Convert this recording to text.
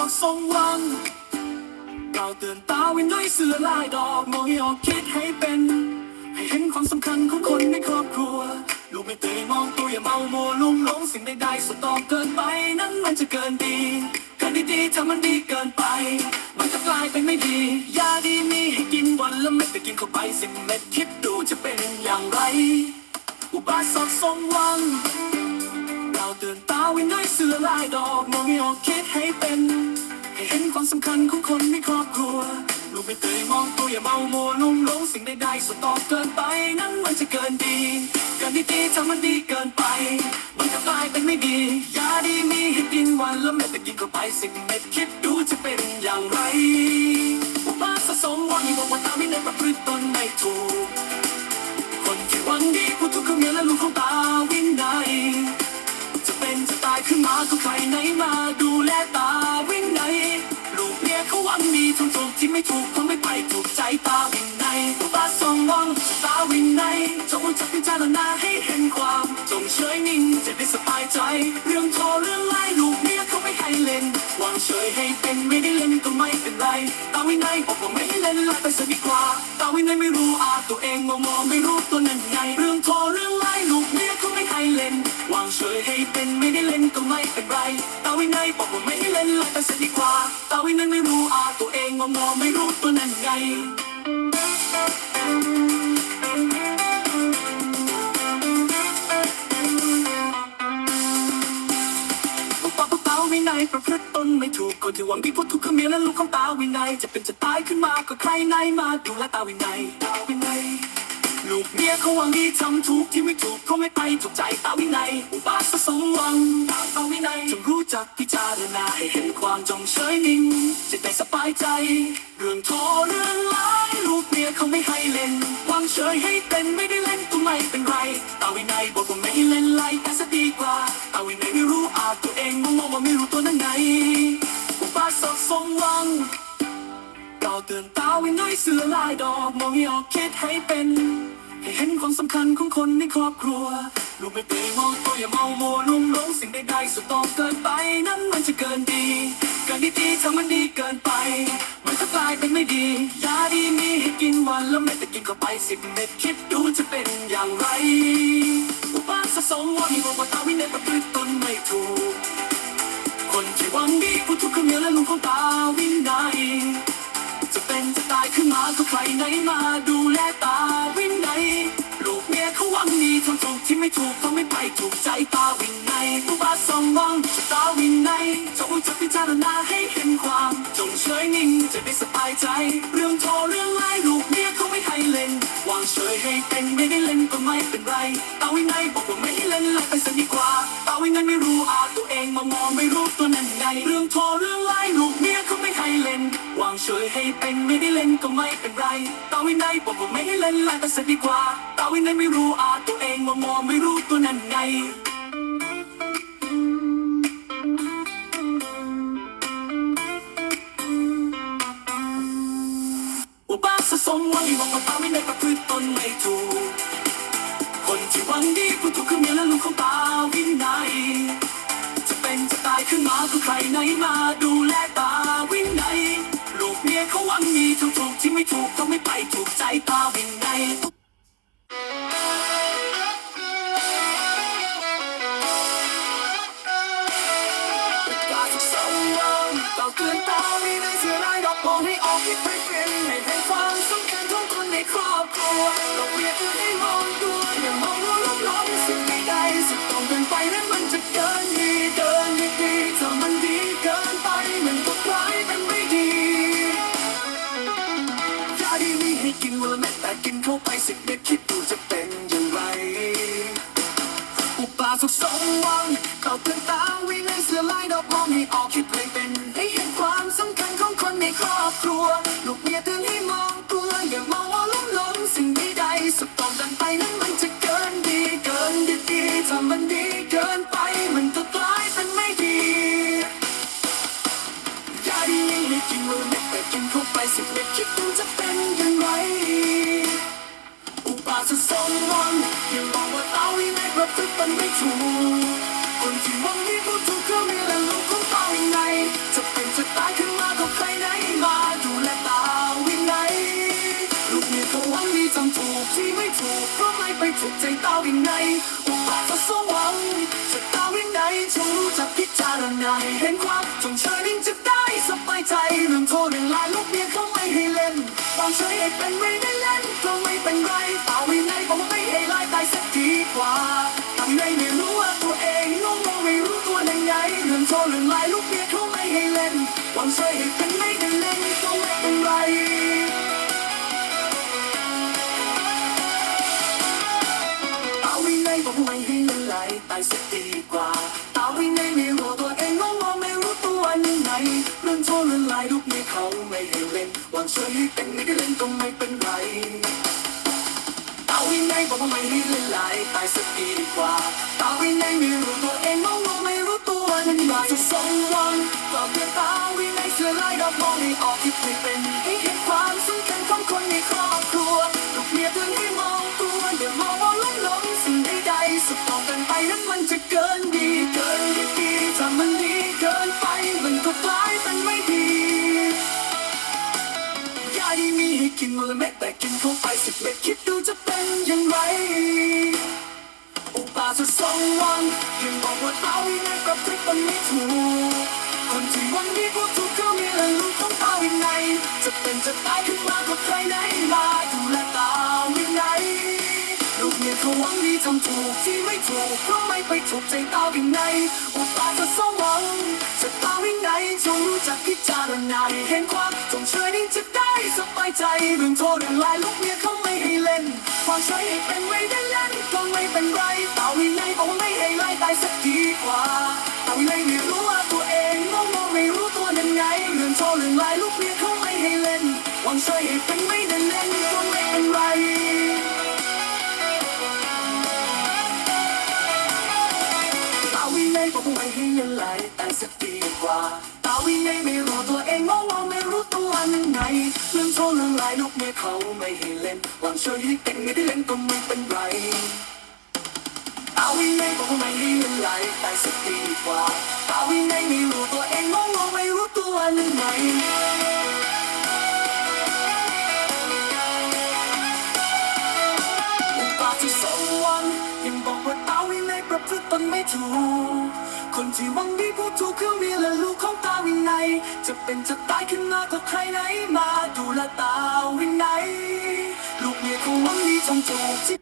อกทรงวังเราเตือนตาไว้ด้วยเสื้อลายดอกมองให้ออกคิดให้เป็น ให้เห็นความสำคัญของคนในครอบครัว ลูกไม่เตื่นมองตัวอย่าเมาโมลุ่มหลงสิ่งใดๆสุดต่อเกินไปนั้นมันจะเกินดีเกินดีๆถ้ามันดีเกินไป มันจะกลายเป็นไม่ดียาดีมีให้กินวันละเม็ดแต่กินเข้าไปสิบเม็ดคิดดูจะเป็นอย่างไรอุบาสกทรงวัง เตือนด้วยเสื้อลายดอกมองให้ออกคิดให้เป็นให้เห็นความสำคัญของคนในครอบครัวลูกไม่เคยมองตัวอย่าเมาโมัวลุ่มหลงสิ่งใดๆสุดต่อเกินไปนั้นมันจะเกินดีเกินดีๆถ้ามันดีเกินไป มันจะกลายเป็นไม่ดียาดีมีให้กินวันละเม็ดแต่กินเข้าไปสิบเม็ดคิดดูจะเป็นอย่างไรอุบาสกสมหวังบอกว่าตาไม่ในประ ขึ้นมาก็ใครไหนมาดูแลตาวิ่งไหนลูกเมียเขาหวังดีทำถูกที่ไม่ถูกเขาไม่ไปถูกใจตาวินัยตัวตาสองมองตาวิ่งไหนจงจับพิจารณาให้เห็นความจงเฉยนิ่งจะได้สบายใจ เรื่องโทรเรื่องไล่ลูกเมียเขาไม่ให้เล่นวางเฉยให้เป็นไม่ได้เล่นก็ไม่ ตาวินัยบอกว่าไม่ให้เล่นไล่ไปซะดีกว่าตาวินัยไม่รู้อาตัวเองมองมองไม่รู้ตัวนั่นไง เรื่องโทรเรื่องไล่ลูกเมียเขาไม่ให้เล่น วางเฉยให้เป็นไม่ได้เล่นก็ไม่เป็นไรตาวินัยบอกว่าไม่ให้เล่นไล่ไปซะดีกว่าตาวินัยไม่รู้อาตัวเองมองมองไม่รู้ตัวนั่นไงลูกป้าป้าเต้าวินัยประพฤติตนไม่ถูกคนที่หวังดีพูดทุก มียและลูกของตาวินัยจะเป็นจะตายขึ้นมาก็ใครไหนมาดูแลตาวินัยตาวินัยลูกเมียเขาหวังดีทำถูกที่ไม่ถูกเขาไม่ไปถูกใจตาวินัยอุบาสสมหวังตาวินัยจงรู้จักพิจารณาให้เห็นความจงเฉยนิ่งจะได้สบายใจ เรื่องโทเรื่องร้ายลูกเมียเขาไม่ให้เล่นวางเฉยให้เป็นไม่ได้เล่นก็ไม่เป็นไรตาวินัยบอกว่าไม่เล่นไล่แต่ซะดีกว่าตาวินัยไม่รู้อาจตัวเองมองงว่าไม่รู้ตัวนั่นไง สกสมหวังเราเตือนตาไว้น้อยเสือลายดอกมองให้ออกคิดให้เป็น ให้เห็นความสำคัญของคนในครอบครัวลูกไม่เปมองตัวอย่าเมามัวลุ่มหลงสิ่งใดๆสุดต่งเกินไปนั้นมันจะเกินดี เกินดีๆถ้ามันดีเกินไป มันจะกลายเป็นไม่ดียาดีมีให้กินวันละเม็ดแต่กินเข้าไปสิบเม็ดคิดดูจะเป็นอย่างไรอุปาสสมว่ามีบอกว่าตาวินัยประ ดีพูดทุกคำเมียและลุงของตาวินัยจะเป็นจะตายขึ้นมาก็ใครไหนมาดูแลตาวินัยลูกเมียเขาหวังดีทำถูกที่ไม่ถูกเขาไม่ไปถูกใจตาวินัยผู้บาสองวังตาวินัยจงจะพิจารณาให้เห็นความ จงเฉยนิ่งจะได้สบายใจ เรื่องโทรเรื่อง เฉยให้เป็นไม่ได้เล่นก็ไม่เป็นไรเตาไง่ายบอกว่าไม่ให้เล่นไล่ไปซะดีกว่าเตาไง่ายไม่รู้อาตัวเองมามองไม่รู้ตัวนั้นไงเรื่องโทรเรื่องไล่ลูกเมียเขาไม่ให้เล่นวางเฉยให้เป็นไม่ได้เล่นก็ไม่เป็นไรเตาไง่ายบอกว่าไม่ให้เล่นไล่ไปซะดีกว่าเตาไง่ายไม่รู้อาตัวเองมามองไม่รู้ตัวนั้นไง มวังบอกว่าตาไม่ได้ประพฤติตนไม่ถูก คนที่หวังดีผู้ทุกคำเมียและลูกของตาวินัยจะเป็นจะตายขึ้นมาก็ใครไหนมาดูแล สุขสว่างเราเตือนตาวินัยเสียรายดอกมองให้ออกคิดให้เป็นให้เห็นความสำคัญของคนในครอบครัวเราเปรียบให้มองตัวอย่ามองว่าลบล้อสิ่งใดๆสุดตรงเกินไปนั้นมันจะเกินดีเกินดีๆถ้ามันดีเกินไปมันก็กลายเป็นไม่ดียาดีมีให้กินวันละเม็ดแต่กินเข้าไปสิบเม็ดคิดดูจะเป็นอย่างไรอุปาสกสมหวังเขาเตือนตาวินัยเสือ ลายดอกมองให้ออกคิดให้เป็นให้เห็นความสำคัญของคนในครอบครัว รไหนมาดูแลตาวินัยลูกเมียเขาหวังดีทำถูกที่ไม่ถูกเพราะไม่ไปถูกใจตาวินัยอุปาทสหวังจะตาวินัยจงรู้จักพิจารณาให้เห็นความจงเชยนิ่งจะได้สบายใจเรื่องโทษเรื่องลายลูกเมียเขาไม่ให้เล่นวางเฉยให้เป็นไม่ได้เล่น โทษเรื่องลายลูกเมียเขาไม่ให้เล่นวางเฉยให้เป็นไม่ได้เล่นก็ไม่เป็นไรตาวินัยบอกไม่ให้เล่นไหลตายสียดีกว่าตาวินัยไม่รู้ตัวเองงงงไม่รู้ตัวยังไงเรื่องโทษเรื่องลายลูกเมียเขาไม่ให้เล่นวางเฉยให้เป็นไม่ได้เล่นก็ไม่เป็นไรตาวินัยบอกว่าไม่ให้เล่นไหลตายเสียดีกว่าตาวินัยไม่รู้ตัวเองงงงไม่ รู้ตัวยังไงจะสมหวังก็เพื่อตาวินัยเสือลายดอกมองไม่ออกคิดไม่เป็นให้เห็นความสำคัญของคนในครอบครัวลูกเมียเพื่อนให้มองตัวเดี๋ยวมองว่าล้มล้มสิ่งใดๆสุดต่อกันไปนั้นมันจะเกินดีเกินดีถ้ามันดีเกินไปมันก็กลายเป็นไม่ดียาดีมีให้กินวันละเม็ดแต่กินเข้าไปสิบเม็ดคิดดูจะเป็นอย่างไราจะสองวันยังบอกว่าตาวินัยประพฤติมันไม่ถูกคนที่วันดีพูดถูกก็มีและลูกของตาวินัยจะเป็นจะตายขึ้นมาก็ใครไหนมาดูแลตาวินัยลูกเมียเขาหวังดีทำถูกที่ไม่ถูกเพราะไม่ไปถูกใจตาวินัยอุปาจะสองวันจะตาวินัยจงรู้จักพิจารณาให้เห็นความจงเชยนิ่งจะได้สบายใจเรื่องโทษเรื่องลายลูกเมียเขาไม่ ความใช้ให้เป็นไม่ได้เล่นก็ไม่เป็นไรตาวินัยบอกว่าไม่ให้ไล่ตายสักดีกว่าตาวินัยไม่รู้ว่าตัวเองงงงไม่รู้ตัวยังไงเรื่องโทษเรื่องลายลูกเมียเขาไม่ให้เล่นหวังใช้ให้เป็นไม่ได้เล่นก็ไม่เป็นไรตาวินัยบอกว่าไม่ให้เล่นไหลแต่สักดีกว่าตาวินัยไม่รู้ตัวเองงงงไม่รู้ตัวยังไงายลูกเมียเขาไม่ให้เล่นหวังช่วยให้เป็นไม่ได้เล่นก็ไม่เป็นไรตาวินัยบอกว่าไม่ให้เล่นไหลแต่สักดีกว่าตาวินัยไม่รู้ตัวเองงงงไม่รู้ตัวยังไงอุปาที่สองวันยังบอกว่าตาวินัยประพฤติตนไม่ถูก คนที่หวังดีพูดถูกคือเมีและลูกของตาวินัย จะเป็นจะตายขึ้นมาก็ใครไหนมาดูแลตาวินัย ลูกเมียเขาหวังดีทำถูกที่